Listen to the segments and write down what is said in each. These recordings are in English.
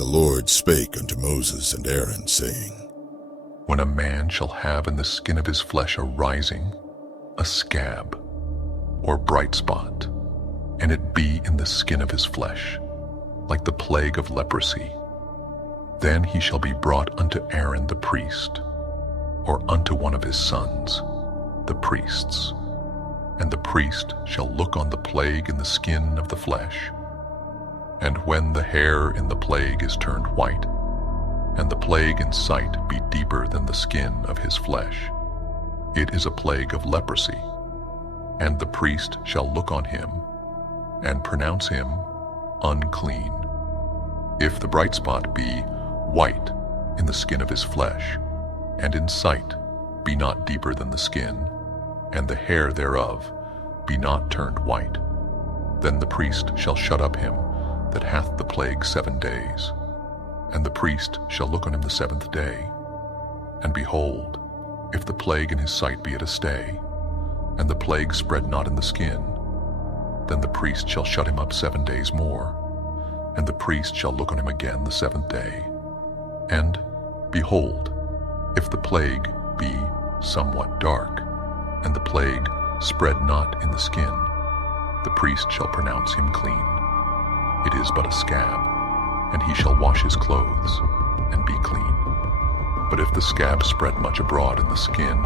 the Lord spake unto Moses and Aaron, saying, When a man shall have in the skin of his flesh a rising, a scab, or bright spot, and it be in the skin of his flesh, like the plague of leprosy, then he shall be brought unto Aaron the priest, or unto one of his sons, the priests. And the priest shall look on the plague in the skin of the flesh. And when the hair in the plague is turned white, and the plague in sight be deeper than the skin of his flesh, it is a plague of leprosy. And the priest shall look on him, and pronounce him unclean. If the bright spot be white in the skin of his flesh, and in sight be not deeper than the skin, and the hair thereof be not turned white, then the priest shall shut up him that hath the plague 7 days. And the priest shall look on him the 7th day. And behold, if the plague in his sight be at a stay, and the plague spread not in the skin, then the priest shall shut him up 7 days more. And the priest shall look on him again the 7th day. And behold, if the plague be somewhat dark, and the plague spread not in the skin, the priest shall pronounce him clean. It is but a scab, and he shall wash his clothes, and be clean. But if the scab spread much abroad in the skin,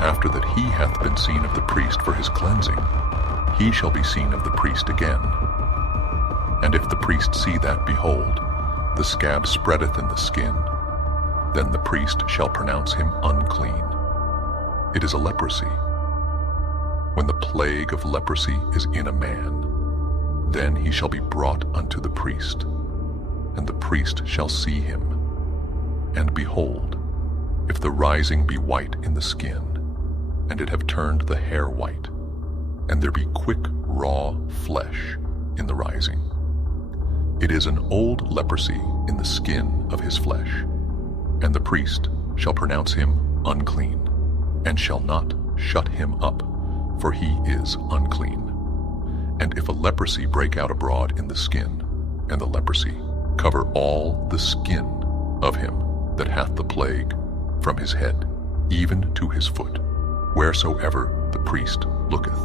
after that he hath been seen of the priest for his cleansing, he shall be seen of the priest again. And if the priest see that, behold, the scab spreadeth in the skin, then the priest shall pronounce him unclean. It is a leprosy. When the plague of leprosy is in a man, then he shall be brought unto the priest, and the priest shall see him. And behold, if the rising be white in the skin, and it have turned the hair white, and there be quick raw flesh in the rising, it is an old leprosy in the skin of his flesh, and the priest shall pronounce him unclean, and shall not shut him up, for he is unclean. And if a leprosy break out abroad in the skin, and the leprosy cover all the skin of him that hath the plague, from his head even to his foot, wheresoever the priest looketh,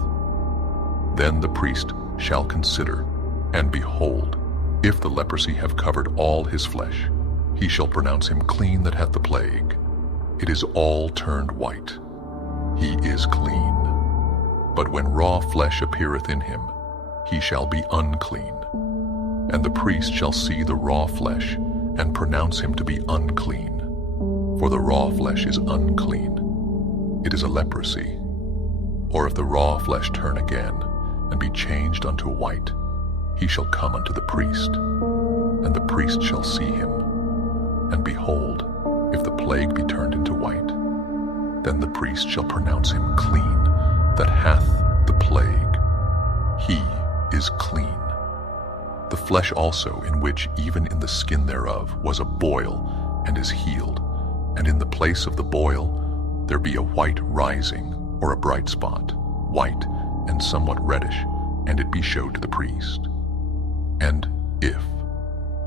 then the priest shall consider, and behold, if the leprosy have covered all his flesh, he shall pronounce him clean that hath the plague. It is all turned white. He is clean. But when raw flesh appeareth in him, he shall be unclean. And the priest shall see the raw flesh, and pronounce him to be unclean. For the raw flesh is unclean. It is a leprosy. Or if the raw flesh turn again, and be changed unto white, he shall come unto the priest, and the priest shall see him. And behold, if the plague be turned into white, then the priest shall pronounce him clean that hath the plague. He is clean. The flesh also, in which even in the skin thereof was a boil, and is healed, and in the place of the boil there be a white rising, or a bright spot, white and somewhat reddish, and it be showed to the priest. And if,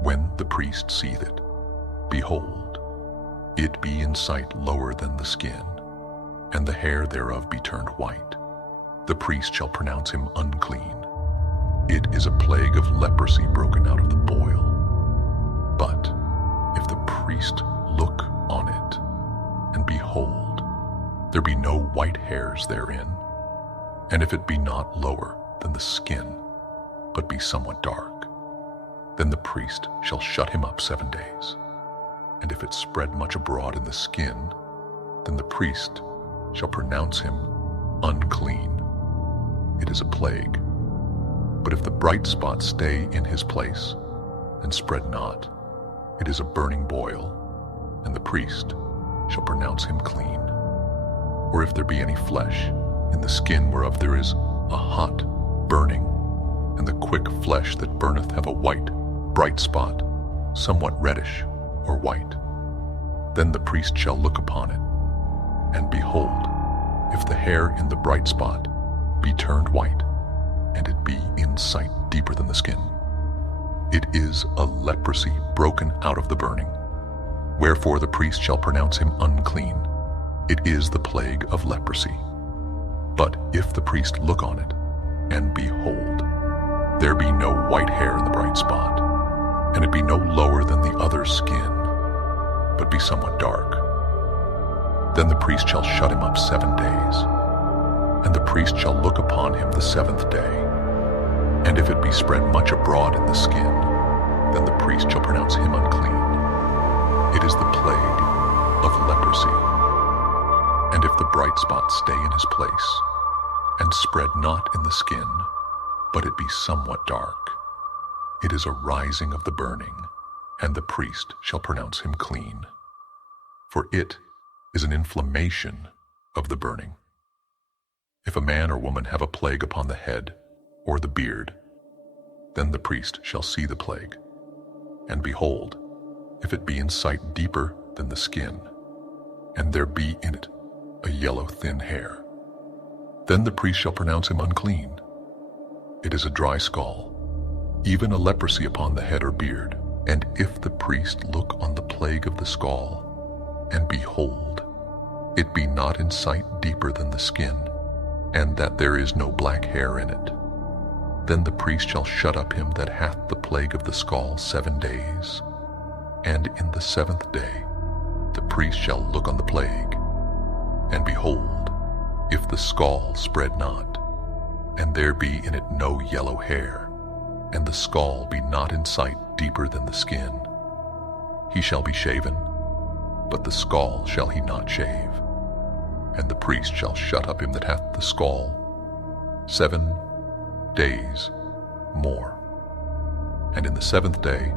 when the priest seeth it, behold, it be in sight lower than the skin, and the hair thereof be turned white, the priest shall pronounce him unclean. It is a plague of leprosy broken out of the boil. But if the priest look on it, and behold, there be no white hairs therein, and if it be not lower than the skin, but be somewhat dark, then the priest shall shut him up 7 days. And if it spread much abroad in the skin, then the priest shall pronounce him unclean. It is a plague. But if the bright spot stay in his place, and spread not, it is a burning boil, and the priest shall pronounce him clean. Or if there be any flesh in the skin whereof there is a hot burning, and the quick flesh that burneth have a white, bright spot, somewhat reddish or white, then the priest shall look upon it, and behold, if the hair in the bright spot be turned white, and it be in sight deeper than the skin, It is a leprosy broken out of the burning. Wherefore the priest shall pronounce him unclean. It is the plague of leprosy. But if the priest look on it, and behold, there be no white hair in the bright spot, and it be no lower than the other skin, but be somewhat dark, then the priest shall shut him up 7 days, and the priest shall look upon him the 7th day. And if it be spread much abroad in the skin, then the priest shall pronounce him unclean. It is the plague of leprosy. And if the bright spot stay in his place, and spread not in the skin, but it be somewhat dark, it is a rising of the burning, and the priest shall pronounce him clean. For it is an inflammation of the burning. If a man or woman have a plague upon the head or the beard, then the priest shall see the plague. And behold, if it be in sight deeper than the skin, and there be in it a yellow thin hair, then the priest shall pronounce him unclean. It is a dry skull, even a leprosy upon the head or beard. And if the priest look on the plague of the skull, and behold, it be not in sight deeper than the skin, and that there is no black hair in it, then the priest shall shut up him that hath the plague of the skull 7 days. And in the 7th day the priest shall look on the plague, and behold, if the skull spread not, and there be in it no yellow hair, and the skull be not in sight deeper than the skin, he shall be shaven, but the skull shall he not shave. And the priest shall shut up him that hath the skull 7 days more. And in the 7th day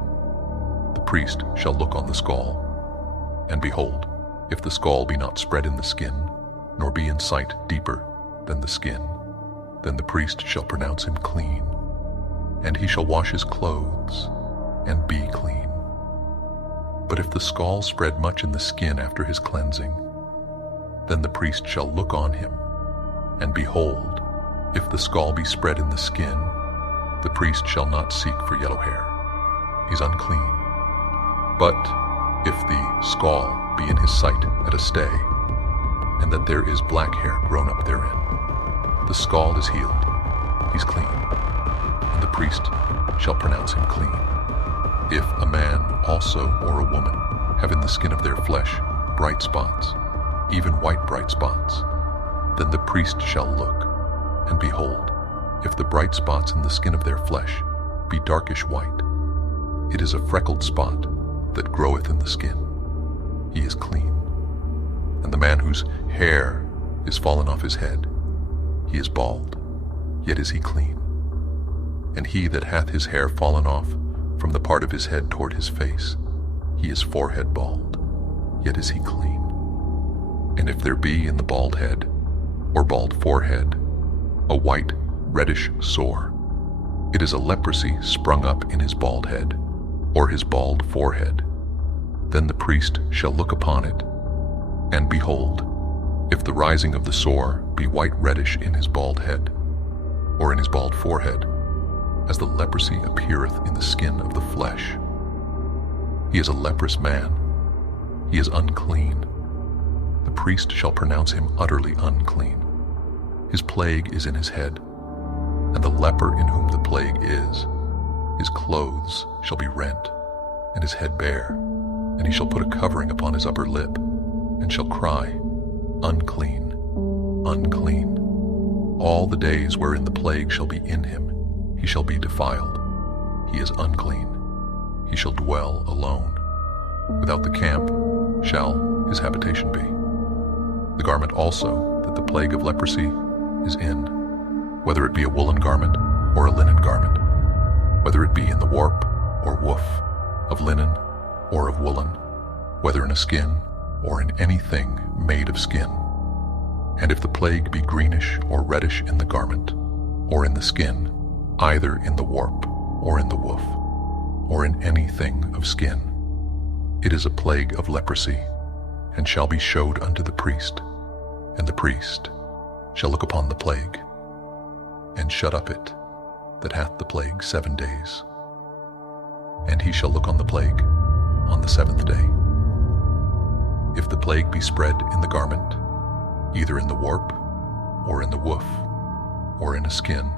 the priest shall look on the skull, and behold, if the skull be not spread in the skin, nor be in sight deeper than the skin, then the priest shall pronounce him clean, and he shall wash his clothes, and be clean. But if the skull spread much in the skin after his cleansing, then the priest shall look on him, and behold, if the skull be spread in the skin, the priest shall not seek for yellow hair. He's unclean. But if the skull be in his sight at a stay, and that there is black hair grown up therein, the skull is healed, he's clean, and the priest shall pronounce him clean. If a man also or a woman have in the skin of their flesh bright spots, even white bright spots, then the priest shall look, and behold, if the bright spots in the skin of their flesh be darkish white, it is a freckled spot that groweth in the skin. He is clean. And the man whose hair is fallen off his head, he is bald, yet is he clean. And he that hath his hair fallen off from the part of his head toward his face, he is forehead bald, yet is he clean. And if there be in the bald head or bald forehead a white reddish sore, it is a leprosy sprung up in his bald head or his bald forehead. Then the priest shall look upon it, and behold, if the rising of the sore be white reddish in his bald head or in his bald forehead, as the leprosy appeareth in the skin of the flesh, he is a leprous man, he is unclean. The priest shall pronounce him utterly unclean. His plague is in his head, and the leper in whom the plague is, his clothes shall be rent, and his head bare, and he shall put a covering upon his upper lip, and shall cry, Unclean, unclean. All the days wherein the plague shall be in him, he shall be defiled. He is unclean. He shall dwell alone. Without the camp shall his habitation be. The garment also that the plague of leprosy is in, whether it be a woolen garment or a linen garment, whether it be in the warp or woof, of linen or of woolen, whether in a skin or in anything made of skin. And if the plague be greenish or reddish in the garment, or in the skin, either in the warp or in the woof, or in anything of skin, it is a plague of leprosy, and shall be showed unto the priest, and the priest shall look upon the plague, and shut up it that hath the plague 7 days. And he shall look on the plague on the seventh day. If the plague be spread in the garment, either in the warp, or in the woof, or in a skin,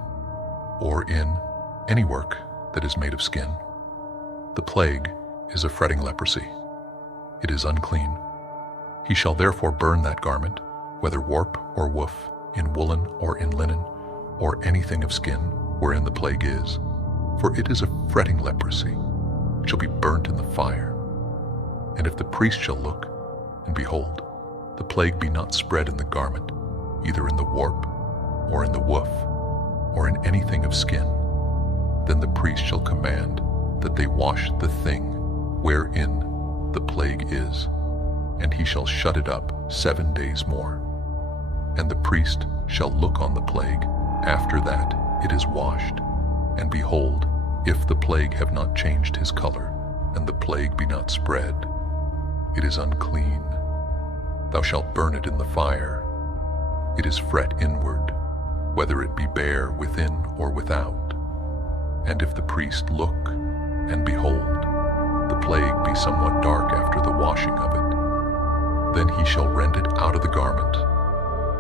or in any work that is made of skin, the plague is a fretting leprosy. It is unclean. He shall therefore burn that garment, whether warp or woof, in woolen or in linen, or anything of skin wherein the plague is, for it is a fretting leprosy. It shall be burnt in the fire. And if the priest shall look, and behold, the plague be not spread in the garment, either in the warp, or in the woof, or in anything of skin, then the priest shall command that they wash the thing wherein the plague is, and he shall shut it up 7 days more. And the priest shall look on the plague after that it is washed, and behold, if the plague have not changed his color, and the plague be not spread, it is unclean. Thou shalt burn it in the fire. It is fret inward, whether it be bare within or without. And if the priest look, and behold, the plague be somewhat dark after the washing of it, then he shall rend it out of the garment,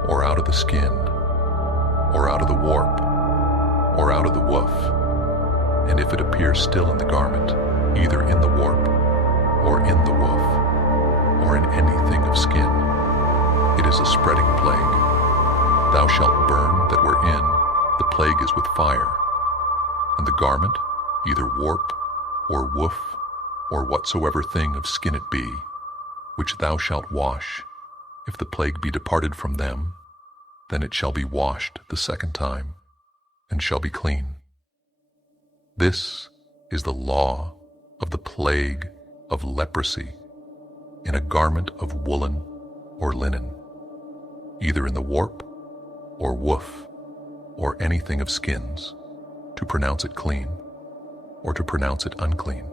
or out of the skin, or out of the warp, or out of the woof. And if it appear still in the garment, either in the warp, or in the woof, or in anything of skin, it is a spreading plague. Thou shalt burn that wherein the plague is with fire. And the garment, either warp, or woof, or whatsoever thing of skin it be, which thou shalt wash, if the plague be departed from them, then it shall be washed the second time, and shall be clean. This is the law of the plague of leprosy in a garment of woolen or linen, either in the warp, or woof, or anything of skins, to pronounce it clean, or to pronounce it unclean.